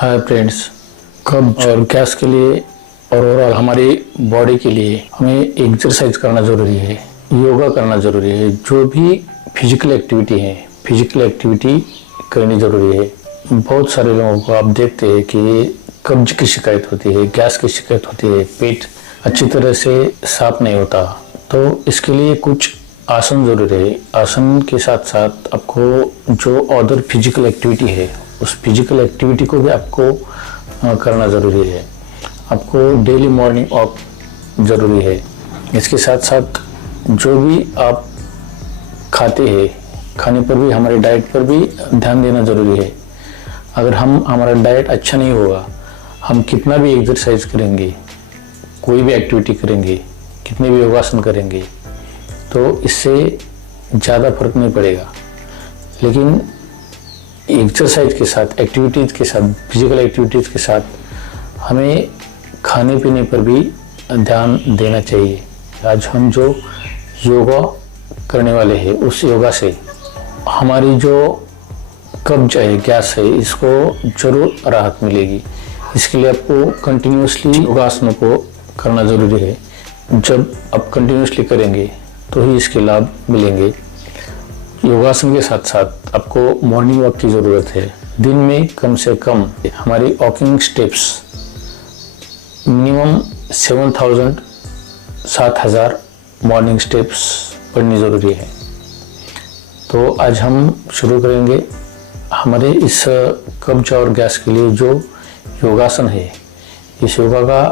Hi friends, कब्ज और gas के लिए और ओवरऑल हमारी बॉडी के लिए हमें एक्सरसाइज करना ज़रूरी है, योगा करना ज़रूरी है। जो भी फिजिकल एक्टिविटी है, फिजिकल एक्टिविटी करनी ज़रूरी है। बहुत सारे लोगों को आप देखते हैं कि कब्ज की शिकायत होती है, गैस की शिकायत होती है, पेट अच्छी तरह से साफ नहीं होता। तो इसके लिए कुछ आसन ज़रूरी है। आसन के साथ साथ आपको जो अदर फिजिकल एक्टिविटी है, उस फिजिकल एक्टिविटी को भी आपको करना ज़रूरी है। आपको डेली मॉर्निंग वॉक ज़रूरी है। इसके साथ साथ जो भी आप खाते हैं, खाने पर भी, हमारे डाइट पर भी ध्यान देना ज़रूरी है। अगर हमारा डाइट अच्छा नहीं होगा, हम कितना भी एक्सरसाइज करेंगे, कोई भी एक्टिविटी करेंगे, कितने भी योगासन करेंगे, तो इससे ज़्यादा फर्क नहीं पड़ेगा। लेकिन एक्सरसाइज के साथ, एक्टिविटीज़ के साथ, फिजिकल एक्टिविटीज़ के साथ हमें खाने पीने पर भी ध्यान देना चाहिए। आज हम जो योगा करने वाले हैं, उस योगा से हमारी जो कब्ज है, गैस है, इसको जरूर राहत मिलेगी। इसके लिए आपको कंटिन्यूसली योगासनों को करना ज़रूरी है। जब आप कंटिन्यूसली करेंगे तो ही इसके लाभ मिलेंगे। योगासन के साथ साथ आपको मॉर्निंग वॉक की ज़रूरत है। दिन में कम से कम हमारी walking steps minimum 7,000 morning steps पढ़नी ज़रूरी है। तो आज हम शुरू करेंगे हमारे इस कब्ज और गैस के लिए जो योगासन है। इस योगा का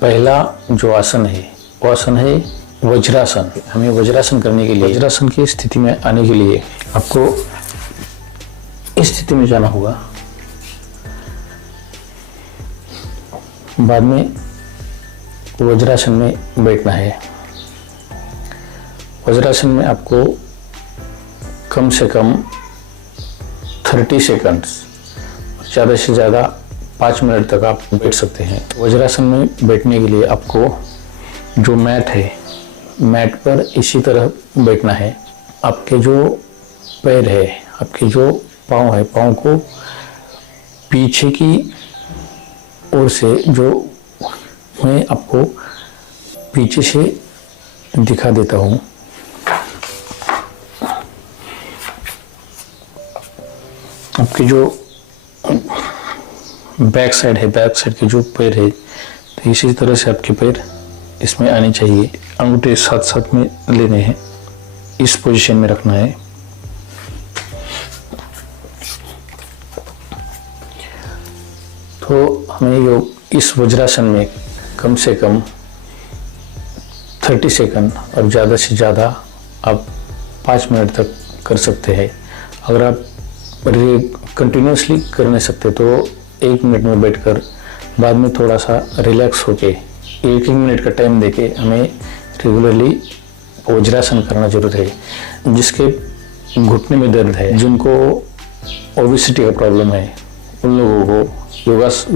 पहला जो आसन है, वो आसन है वज्रासन। हमें वज्रासन करने के लिए, वज्रासन की स्थिति में आने के लिए आपको इस स्थिति में जाना होगा। बाद में वज्रासन में बैठना है। वज्रासन में आपको कम से कम 30 सेकंड्स, ज़्यादा से ज़्यादा 5 मिनट तक आप बैठ सकते हैं। वज्रासन में बैठने के लिए आपको जो मैट है, मैट पर इसी तरह बैठना है। आपके जो पैर है, आपके जो पाँव है, पाँव को पीछे की ओर से, जो मैं आपको पीछे से दिखा देता हूँ। आपके जो बैक साइड है, बैक साइड के जो पैर है, तो इसी तरह से आपके पैर इसमें आने चाहिए। अंगूठे साथ साथ में लेने हैं, इस पोजीशन में रखना है। तो हमें इस वज्रासन में कम से कम 30 सेकंड और ज़्यादा से ज़्यादा आप 5 मिनट तक कर सकते हैं। अगर आप कंटिन्यूसली कर नहीं सकते तो 1 मिनट में बैठकर बाद में थोड़ा सा रिलैक्स होके 1 मिनट का टाइम देके हमें रेगुलरली वज्रासन करना जरूर है। जिसके घुटने में दर्द है, जिनको ओबेसिटी का प्रॉब्लम है, उन लोगों को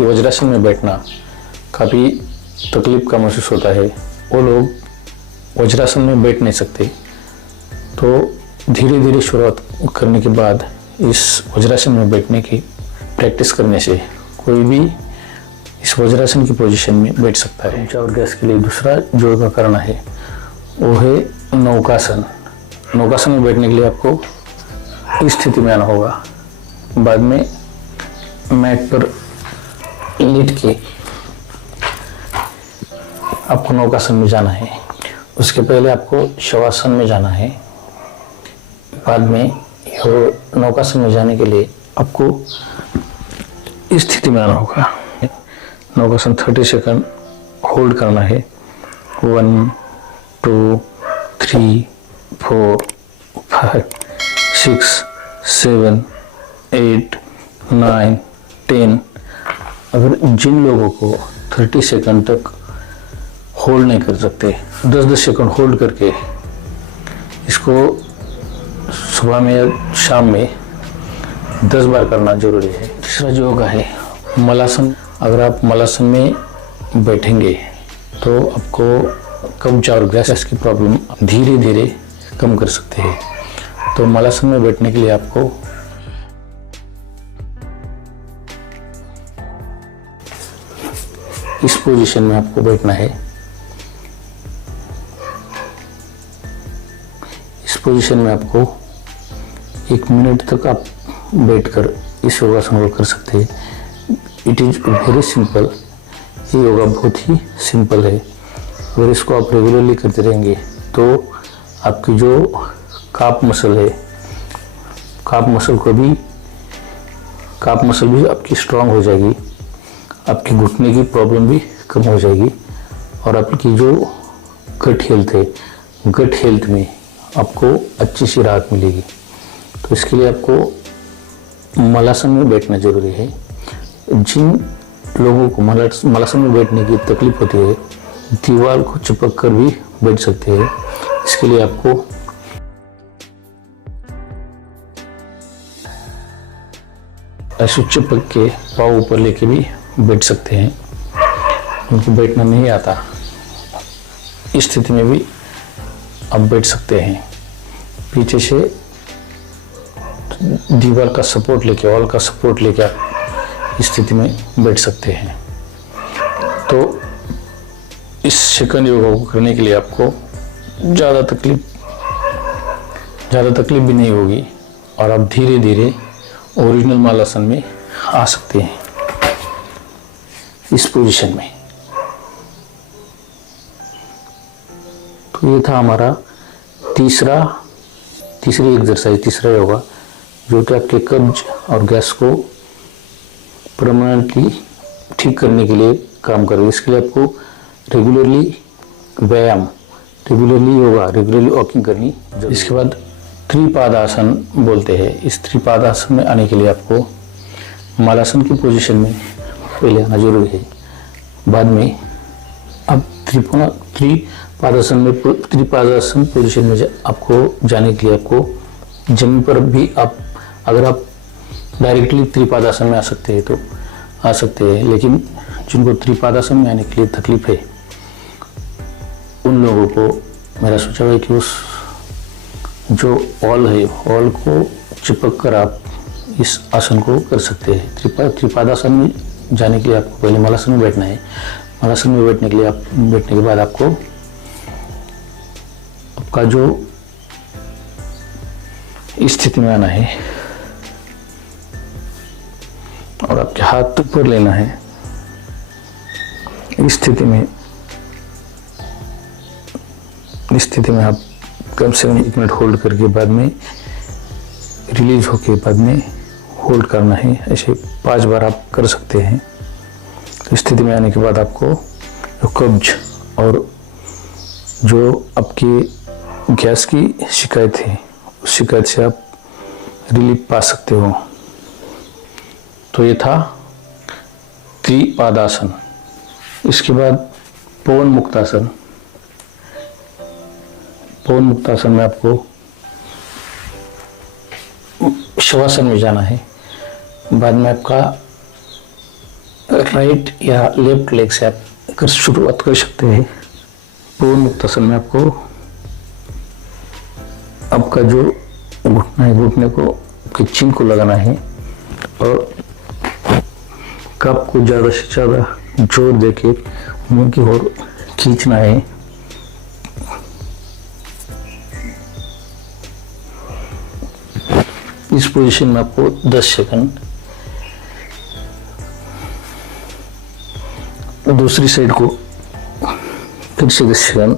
वज्रासन में बैठना काफ़ी तकलीफ का महसूस होता है। वो लोग वज्रासन में बैठ नहीं सकते। तो धीरे धीरे शुरुआत करने के बाद इस वज्रासन में बैठने की प्रैक्टिस करने से कोई भी इस वज्रासन की पोजीशन में बैठ सकता है। कब्ज और गैस के लिए दूसरा जो योगा करना है वो है नौकासन। नौकासन में बैठने के लिए आपको इस स्थिति में आना होगा। बाद में मैट पर लेट के आपको नौकासन में जाना है। उसके पहले आपको शवासन में जाना है। बाद में नौकासन में जाने के लिए आपको इस स्थिति में आना होगा। नौकासन 30 सेकंड होल्ड करना है। 1 2 3 4 5 6 7 8 9 10। अगर जिन लोगों को 30 सेकंड तक होल्ड नहीं कर सकते, 10-10 सेकंड होल्ड करके इसको सुबह में या शाम में 10 बार करना जरूरी है। तीसरा जो योगा है मलासन। अगर आप मलासन में बैठेंगे तो आपको कब्ज और गैस की प्रॉब्लम धीरे धीरे कम कर सकते हैं। तो मलासन में बैठने के लिए आपको इस पोजीशन में आपको बैठना है। इस पोजीशन में आपको 1 मिनट तक आप बैठकर इस योगासन को कर सकते हैं। It is very simple. ये योगा बहुत ही सिंपल है। अगर इसको आप रेगुलरली करते रहेंगे तो आपकी जो काफ मसल है, काफ मसल भी आपकी स्ट्रांग हो जाएगी, आपकी घुटने की प्रॉब्लम भी कम हो जाएगी और आपकी जो गट हेल्थ है, गट हेल्थ में आपको अच्छी सी राहत मिलेगी। तो इसके लिए आपको मलासन में बैठना जरूरी है। जिन लोगों को मलासन में बैठने की तकलीफ होती है, दीवार को चिपक कर भी बैठ सकते हैं। इसके लिए आपको ऐसे चिपक के पाँव ऊपर लेके भी बैठ सकते हैं। उनको बैठना नहीं आता, इस स्थिति में भी आप बैठ सकते हैं। पीछे से दीवार का सपोर्ट लेके, वॉल का सपोर्ट लेके आप इस स्थिति में बैठ सकते हैं। तो इस सेकंड योगा को करने के लिए आपको ज़्यादा तकलीफ भी नहीं होगी और आप धीरे धीरे ओरिजिनल मलासन में आ सकते हैं इस पोजीशन में। तो ये था हमारा तीसरी एक्सरसाइज, तीसरा योगा, जो कि आपके कब्ज और गैस को परमानेंटली ठीक करने के लिए काम करेगा। इसके लिए आपको रेगुलरली व्यायाम, रेगुलरली योगा, रेगुलरली वॉकिंग करनी। इसके बाद त्रिपादासन बोलते हैं। इस त्रिपादासन में आने के लिए आपको मलासन की पोजीशन में पहले आना जरूरी है। बाद में अब त्रिपादासन पोजीशन में आपको जाने के लिए आपको जमीन पर भी अगर आप डायरेक्टली त्रिपादासन में आ सकते हैं तो आ सकते हैं, लेकिन जिनको त्रिपादासन में आने के लिए तकलीफ है उन लोगों को मेरा सुझाव है कि उस जो ऑल है, ऑल को चिपक कर आप इस आसन को कर सकते हैं। त्रिपादासन में जाने के लिए आपको पहले मलासन में बैठना है। मलासन में बैठने के बाद आपको आपका जो स्थिति में आना है और आपके हाथ ऊपर लेना है। इस स्थिति में आप कम से कम 1 मिनट होल्ड करके बाद में रिलीज होके बाद में होल्ड करना है। ऐसे 5 बार आप कर सकते हैं। तो स्थिति में आने के बाद आपको जो कब्ज और जो आपकी गैस की शिकायत है, उस शिकायत से आप रिलीफ पा सकते हो। तो ये था त्रिपादासन। इसके बाद पवन मुक्तासन। पवन मुक्तासन में आपको शवासन में जाना है। बाद में आपका राइट या लेफ्ट लेग से आप शुरुआत कर सकते हैं। पवन मुक्तासन में आपको आपका जो घुटना है, घुटने को आपके चिन को लगाना है और कप को ज़्यादा से ज़्यादा जोर देके मुंह की ओर खींचना है। इस पोजीशन में आपको 10 सेकंड, दूसरी साइड को फिर से 10 सेकंड,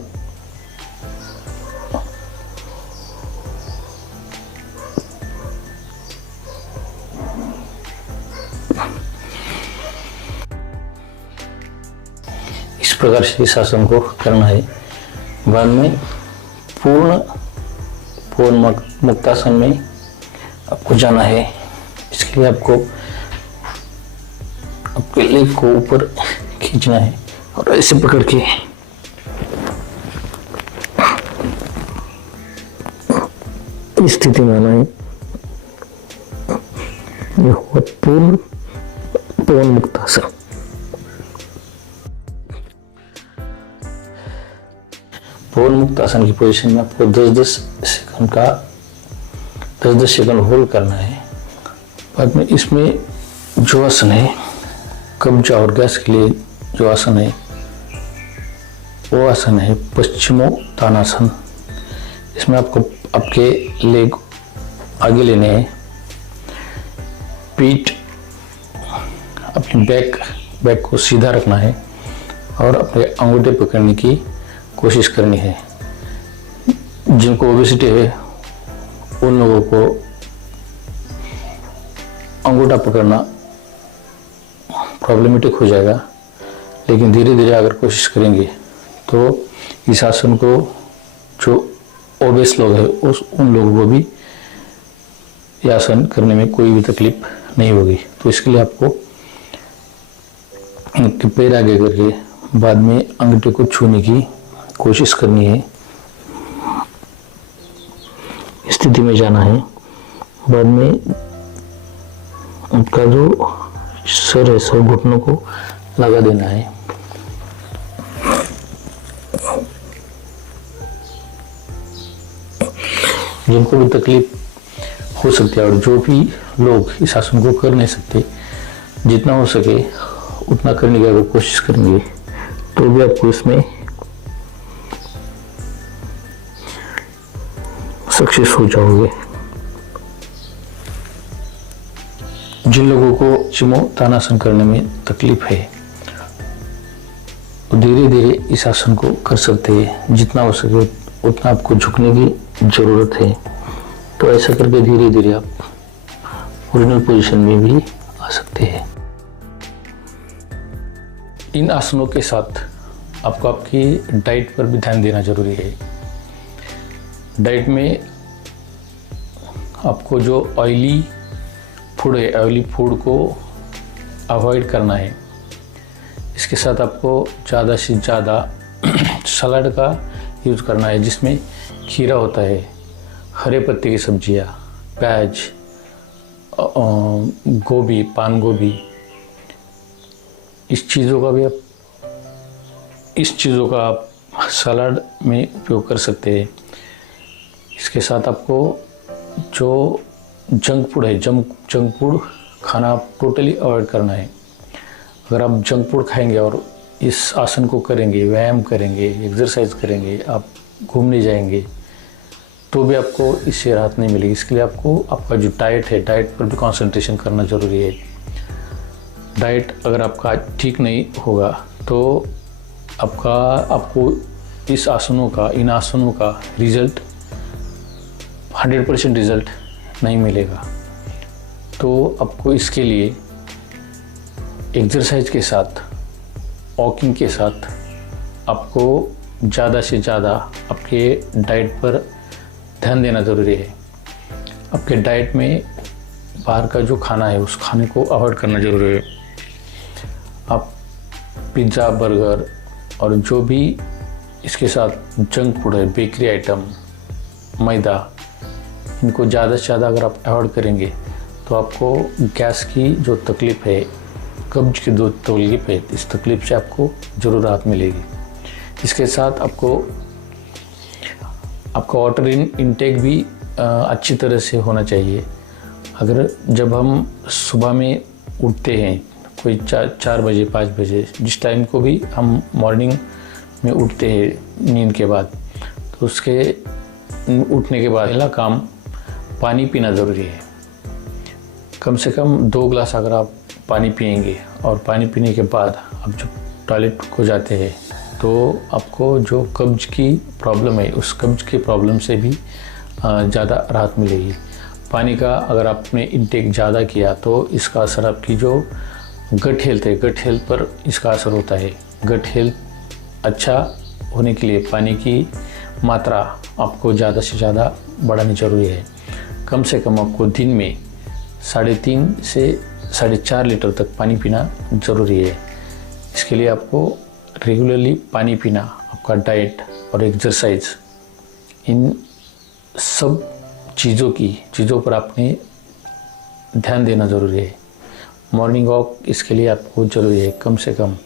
इस प्रकार से इस आसन को करना है। बाद में पूर्ण मुक्तासन में आपको जाना है। इसके लिए आपको आपके लेग को ऊपर खींचना है और ऐसे पकड़ के इस स्थिति में आना है। ये हुआ पूर्ण पवन मुक्तासन। पवन मुक्तासन की पोजीशन में आपको 10-10 सेकंड होल्ड करना है। बाद में इसमें जो आसन है कब्ज और गैस के लिए जो आसन है वो आसन है पश्चिमोत्तानासन। इसमें आपको आपके लेग आगे लेने हैं, पीठ अपनी बैक को सीधा रखना है और अपने अंगूठे पकड़ने की कोशिश करनी है। जिनको ओबेसिटी है उन लोगों को अंगूठा पकड़ना प्रॉब्लमेटिक हो जाएगा, लेकिन धीरे धीरे अगर कोशिश करेंगे तो इस आसन को जो ओबेस लोग हैं उन लोगों को भी ये आसन करने में कोई भी तकलीफ नहीं होगी। तो इसके लिए आपको पैर आगे करके बाद में अंगूठे को छूने की कोशिश करनी है, स्थिति में जाना है। बाद में आपका जो सर है सर घुटनों को लगा देना है। जिनको भी तकलीफ हो सकती है और जो भी लोग इस आसन को कर नहीं सकते, जितना हो सके उतना करने की अगर कोशिश करेंगे तो भी आपको इसमें सक्सेस हो जाओगे। जिन लोगों को पश्चिमोत्तानासन करने में तकलीफ है वो धीरे धीरे इस आसन को कर सकते हैं। जितना हो सके उतना आपको झुकने की जरूरत है। तो ऐसा करके धीरे धीरे आप ओरिजिनल पोजीशन में भी आ सकते हैं। इन आसनों के साथ आपको आपकी डाइट पर भी ध्यान देना जरूरी है। डाइट में आपको जो ऑयली फूड है, ऑयली फूड को अवॉइड करना है। इसके साथ आपको ज़्यादा से ज़्यादा सलाद का यूज़ करना है, जिसमें खीरा होता है, हरे पत्ते की सब्जियां, प्याज, गोभी, पान गोभी, इस चीज़ों का आप सलाद में उपयोग कर सकते हैं। इसके साथ आपको जो जंक फूड है, जंक फूड खाना आप टोटली अवॉइड करना है। अगर आप जंक फूड खाएंगे और इस आसन को करेंगे, व्यायाम करेंगे, एक्सरसाइज करेंगे, आप घूमने जाएंगे, तो भी आपको इससे राहत नहीं मिलेगी। इसके लिए आपको आपका जो डाइट है, डाइट पर भी कंसंट्रेशन करना ज़रूरी है। डाइट अगर आपका ठीक नहीं होगा तो आपको इन आसनों का रिजल्ट 100% रिजल्ट नहीं मिलेगा। तो आपको इसके लिए एक्सरसाइज के साथ, वॉकिंग के साथ आपको ज़्यादा से ज़्यादा आपके डाइट पर ध्यान देना ज़रूरी है। आपके डाइट में बाहर का जो खाना है उस खाने को अवॉइड करना ज़रूरी है। आप पिज़्ज़ा, बर्गर और जो भी इसके साथ जंक फूड है, बेकरी आइटम, मैदा, इनको ज़्यादा से ज़्यादा अगर आप अवॉइड करेंगे तो आपको गैस की जो तकलीफ़ है, कब्ज की जो तकलीफ़ है, इस तकलीफ़ से आपको ज़रूर राहत मिलेगी। इसके साथ आपका वाटर इनटेक भी अच्छी तरह से होना चाहिए। अगर जब हम सुबह में उठते हैं, कोई 4 बजे 5 बजे, जिस टाइम को भी हम मॉर्निंग में उठते हैं नींद के बाद, तो उसके उठने के बाद पहला काम पानी पीना ज़रूरी है। कम से कम 2 गिलास अगर आप पानी पिएंगे और पानी पीने के बाद आप जब टॉयलेट को जाते हैं तो आपको जो कब्ज की प्रॉब्लम है उस कब्ज की प्रॉब्लम से भी ज़्यादा राहत मिलेगी। पानी का अगर आपने इंटेक ज़्यादा किया तो इसका असर आपकी जो गट हेल्थ है, गट हेल्थ पर इसका असर होता है। गट हेल्थ अच्छा होने के लिए पानी की मात्रा आपको ज़्यादा से ज़्यादा बढ़ानी ज़रूरी है। कम से कम आपको दिन में 3.5 से 4.5 लीटर तक पानी पीना ज़रूरी है। इसके लिए आपको रेगुलरली पानी पीना, आपका डाइट और एक्सरसाइज, इन सब चीज़ों पर आपने ध्यान देना ज़रूरी है। मॉर्निंग वॉक इसके लिए आपको ज़रूरी है। कम से कम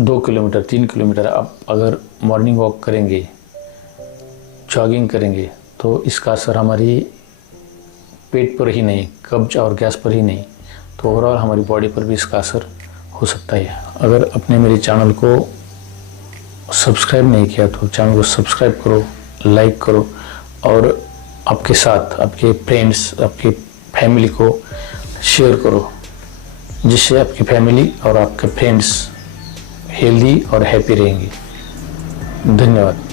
2 किलोमीटर 3 किलोमीटर आप अगर मॉर्निंग वॉक करेंगे, जॉगिंग करेंगे, तो इसका असर हमारी पेट पर ही नहीं, कब्ज और गैस पर ही नहीं, तो ओवरऑल हमारी बॉडी पर भी इसका असर हो सकता है। अगर आपने मेरे चैनल को सब्सक्राइब नहीं किया तो चैनल को सब्सक्राइब करो, लाइक करो और आपके साथ आपके फ्रेंड्स, आपके फैमिली को शेयर करो, जिससे आपकी फैमिली और आपके फ्रेंड्स हेल्दी और हैप्पी रहेंगे। धन्यवाद।